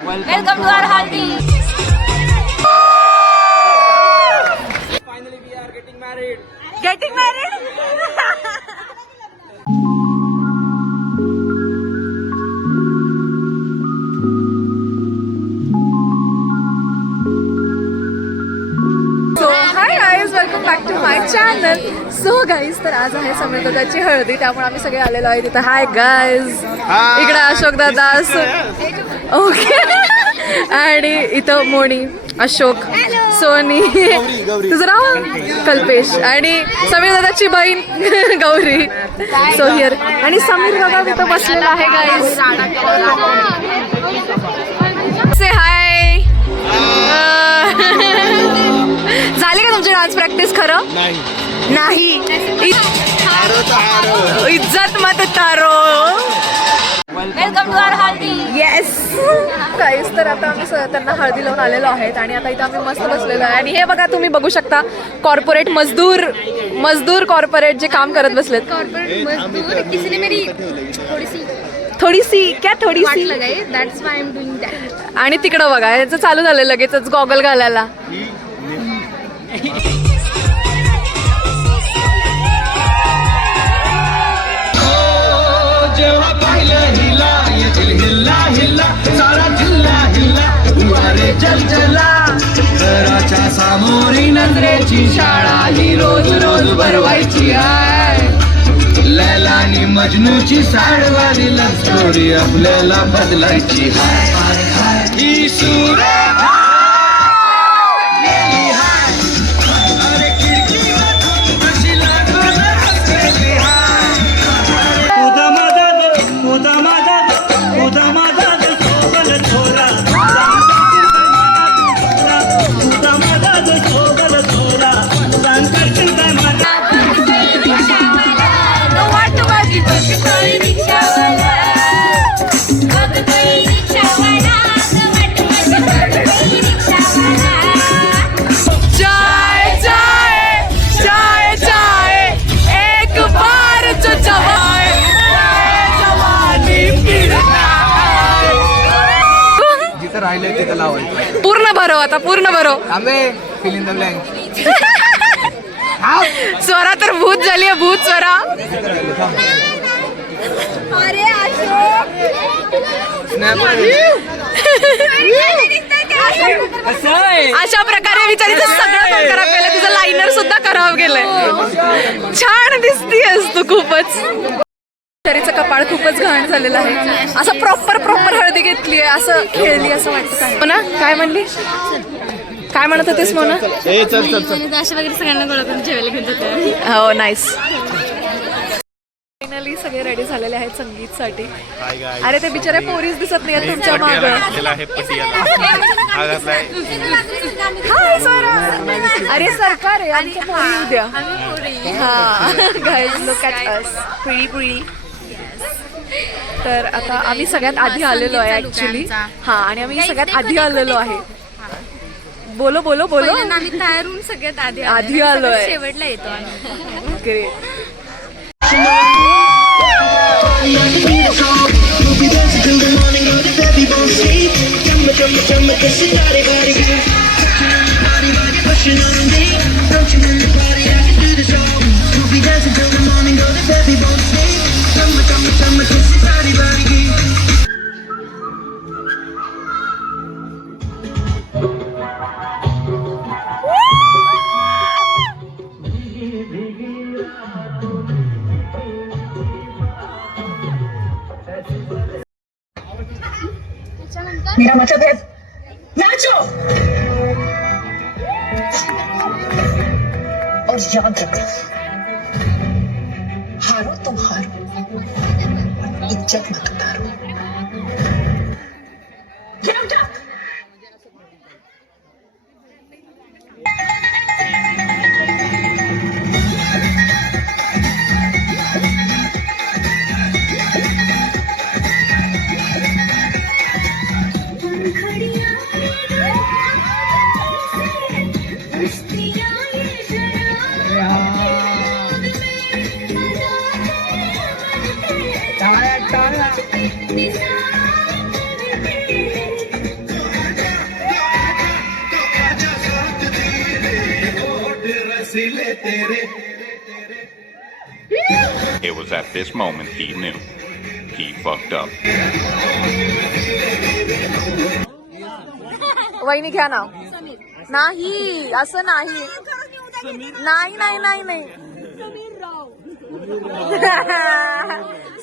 Welcome to our haldi. Finally, we are getting married. Getting married? So, hi guys, welcome back to my channel. So guys, तर आज आहे समीर दादाची हळदी, त्यामुळे आम्ही सगळे आलेलो आहे तिथं. हाय गाइज, इकडे अशोक दादा, ओके, आणि इथं मोनी, अशोक, सोनी, तुझं नाव कल्पेश, आणि समीर दादाची बहीण गौरी. सो हिअर, आणि समीर दादा तिथं बसलेला आहे गाइज. से हाय. झाली का तुमची डान्स प्रॅक्टिस? खरं नाही. इज्जत मत तारो. Welcome to our haldi. Yes guys, तर आता आम्ही त्यांना हळदी लावून आलेलो आहेत आणि आता इथं आम्ही मस्त बसलेलो आहे. आणि हे बघा, तुम्ही बघू शकता कॉर्पोरेट मजदूर कॉर्पोरेट जे काम करत बसलेत. कॉर्पोरेट मजदूर किसी ने मेरी थोडीशी लगाई, that's why I'm doing that. आणि तिकडं बघा, याचं चालू झालं लगेचच गॉगल घालायला. जेव्हा पाहिलं हिला येथील हिल्ला हिल्ला सारा जिल्हा हिल्ला उभारे चलचला. घराच्या सामोरी नजरेची शाळा ही रोज रोज भरवायची आहे. लैलानी मजनूची साडवारी लव्ह स्टोरी आपल्याला बदलायची आहे. ही सुरे राहिले तिथं लावायचं. पूर्ण भरो, आता पूर्ण भरो. Fill in the blank. Swara तर भूत झाली आहे, भूत स्वरा. अरे अशोक, अशा प्रकारे विचारायचं सगळं काम खराब केलं. तुझं लायनर सुद्धा खराब केलंय. छान दिसतीयस तू खूपच. शरीचं कपाळ खूपच घाण झालेलं आहे. असं प्रॉपर हळदी घेतली आहे, असं खेळली असं वाटतं. हो ना, काय म्हणली, काय म्हणत होतेस मोना? अशा वगैरे सगळ्यांना गोळा करून जेवायला घेऊन जातो. हो, नाईस. फायनली सगळे रेडी झालेले आहेत संगीतसाठी. अरे ते बिचारे पोरीच दिसत नाही तुमच्या मागं. हाय स्वरा. अरे सरकार आहे आमच्या पोरी उद्या. हा guys, look at us, pretty. तर आता आम्ही सगळ्यात आधी आलेलो आहे ऍक्च्युली. हा, आणि आम्ही सगळ्यात आधी आलेलो आहे. बोलो आम्ही तयार होऊन सगळ्यात आधी आलोय. शेवटला येतो आम्ही. ग्रेट. मेरा मतलब है नाचो और याद रखो, हारो तुम हारो, इज्जत मत उतारो. It was at this moment he knew. He fucked up. वहिनी घ्या नाव. नाही असं नाही. नाही नाही नाही नाही.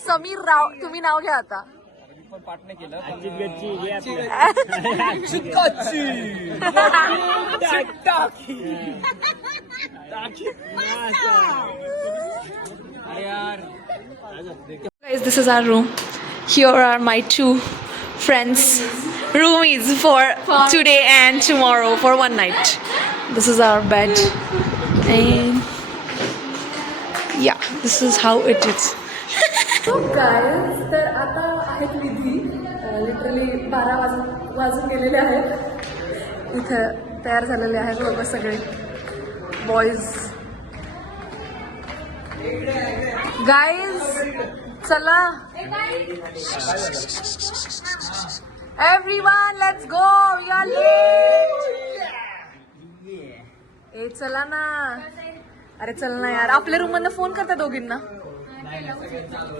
समीर राव. तुम्ही नाव घ्या आता. Guys, this is our room. Here are my two friends' roomies for today and tomorrow for one night. This is our bed, and yeah, this is how it is. So guys, तर आता आहेत विधी. Literally 12 वाजून गेलेले आहेत. इथं तयार झालेले आहेत लोक सगळे बॉईज. गाईज चला. Everyone let's go. We are late. ए चला ना. अरे चल ना यार. आपल्या रूम मधनं फोन करता दोघींना.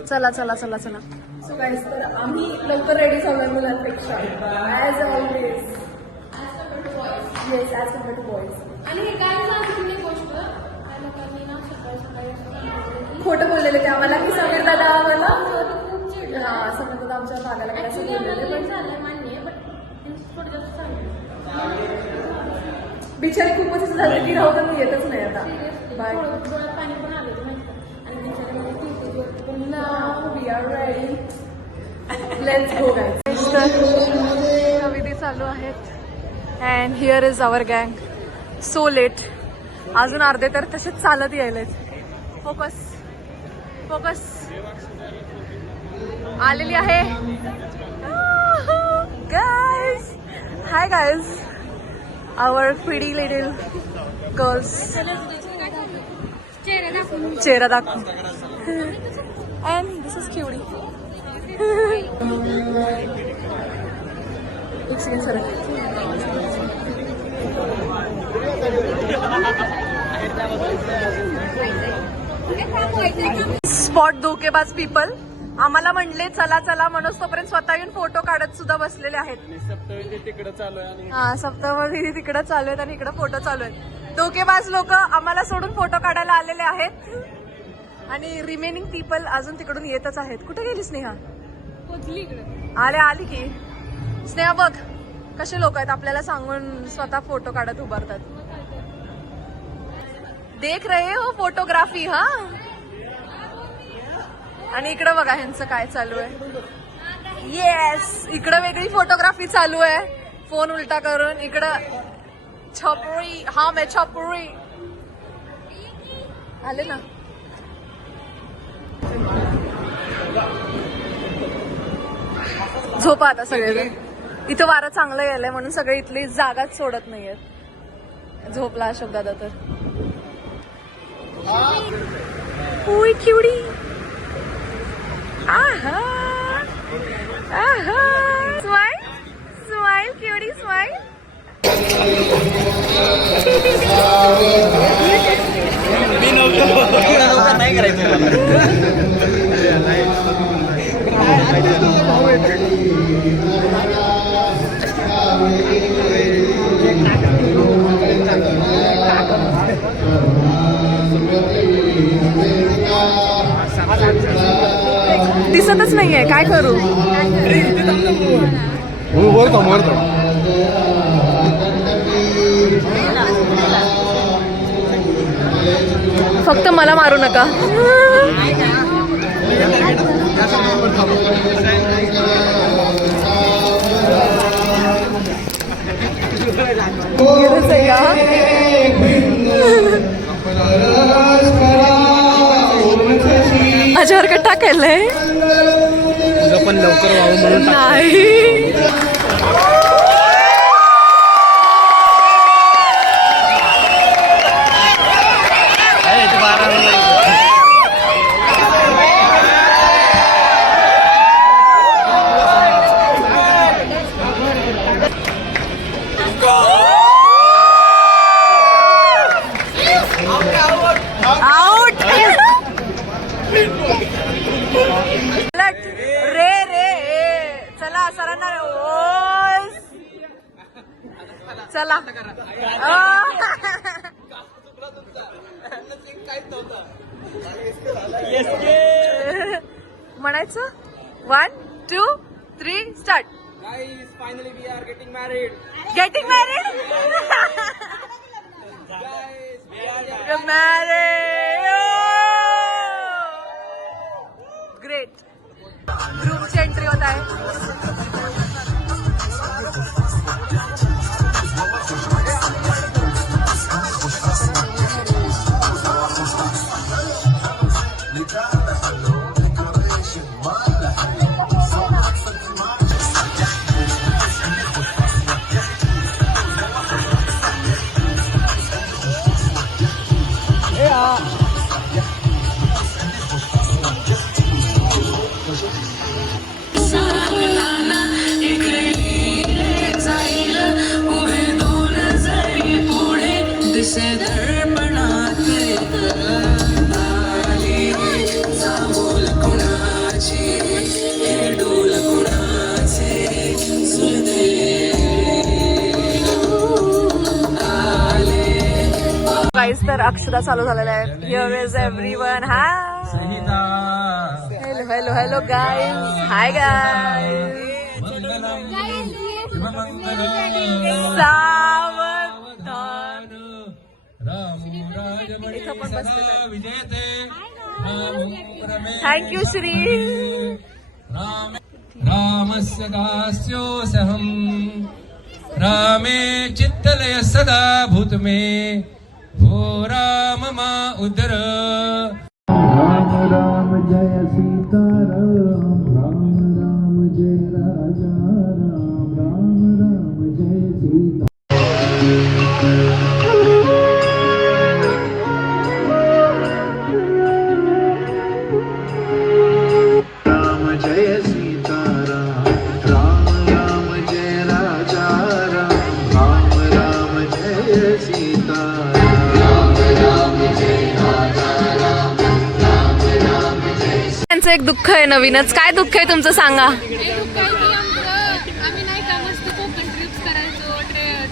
चला चला चला चला. सो गाईज तर आम्ही लवकर रेडी झालो मुलांपेक्षा as always. Yes as compare to boys. आणि हे काय सांगितली गोष्ट काय लोकांनी ना सकाळी सकाळी खोटं बोललेले ते आम्हाला की समीर दादा आम्हाला. हा समीर दादा आमच्या भागाला काय असं बोललेले पण झालं मान्य पण थोडं जास्त सांगितलं. बिचारी खूपच असं झालं की राहू तर मी येतच नाही आता. बाय. डोळ्यात पाणी पण आलं होतं माहिती का. आणि बिचाऱ्यामध्ये पण Now we are ready. Let's go guys. तर विधी चालू आहेत. And here is our gang. So late. अजून अर्धे तर तसेच चालत यायलेत. Focus focus. आलेली आहे. Guys. Hi guys. Our pretty little girls. चेहरा दाखवून. And this is cutie. एक सेकंड सर. स्पॉट धोकेबाज पीपल आम्हाला म्हणले चला चला म्हणून तोपर्यंत स्वतः येऊन फोटो काढत सुद्धा बसलेले आहेत. हा सप्तपदी तिकडे चालू आहेत आणि इकडे फोटो चालू आहेत. धोकेबाज लोक आम्हाला सोडून फोटो काढायला आलेले आहेत. आणि रिमेनिंग पीपल अजून तिकडून येतच आहेत. कुठे गेली स्नेहा. आली की. स्नेहा बघ कसे लोक आहेत आपल्याला सांगून स्वतः फोटो काढत उभारतात. देख रहे हो फोटोग्राफी. हा आणि इकडं बघा ह्यांचं काय चालू आहे. येस इकडं वेगळी फोटोग्राफी चालू आहे. फोन उलटा करून. इकडं छपरी. हा मैं छपरी. आले ना. झोपा आता सगळे. इथं वारं चांगलं यायलंय म्हणून सगळे इथली जागाच सोडत नाहीयेत. झोपला अशोक दादा तर. ओय क्युडी. आहा आहा. Smile smile cutie smile. नाही करायचं. दिसतच नाहीये. काय करू. फक्त मला मारू नका. माझ्यावर का टाकायलंय. पण लवकर व्हावं म्हणून नाही. चला म्हणायचं 1 2 3 start. Guys, finally we are getting married. Getting married. Guys, we are married. Great. ग्रुपची एंट्री होत आहे. गाईस तर अक्षरा चालू झालेल्या आहेत. Here is everyone. Hi. Hello hello hello guys. Hi guys. इथं पण बसलेलं. थँक्यू श्री. रामस्य दास्योऽहम् रामे चित्तलय सदा भूत मे भो राम मा उदर. राम राम जय सीता राम राम राम जय राजा राम राम राम जय सीता. राम जय सीता राम राम राम जय राजा राम राम राम जय सीता. त्यांचं एक दुःख आहे नवीनच. काय दुःख आहे तुमचं सांगा. हे दुःख आहे की आम्ही नाही का मस्त कोकण ट्रिप्स करायचो,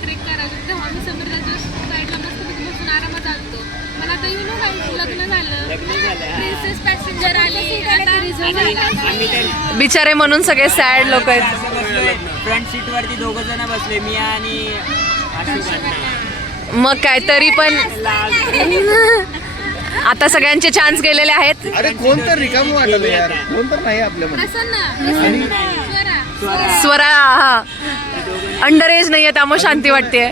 ट्रेक करायचो, तेव्हा आम्ही समुद्राच्या साईडला मस्त बसून आरामात आलतो. पण आता यू नो काही लग्न झालं, प्रिन्सेस पॅसेंजर आली, आता रिझर्व. बिचारे म्हणून सगळे सॅड लोक आहेत. फ्रंट सीट वरती दोघं जण बसले, मी आणि मग काय तरी पण आता सगळ्यांचे चान्स गेलेले आहेत. अरे कोण तर रिकाम वाटलं यार, कोण तर नाही आपल्यामध्ये. प्रसन्न स्वरा हा अंडर एज नाहीये त्यामुळे शांती वाटते.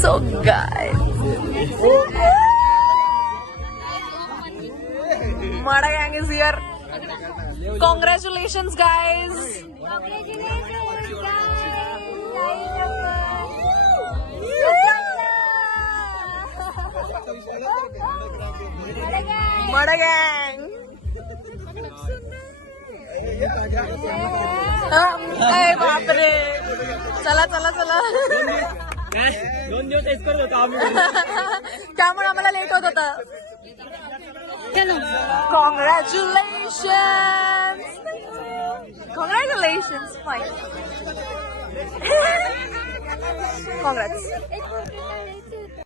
सो गाय माडा गँग is here. Congratulations guys. Mada गँग. बापरे. चला चला चला. 2 दिवस तेच करत होतो आम्ही. त्यामुळे आम्हाला लेट होत होता. कॉंग्रॅच्युलेशन्स. कॉंग्रॅच्युलेशन्स. फाईन. कॉंग्रॅट्स.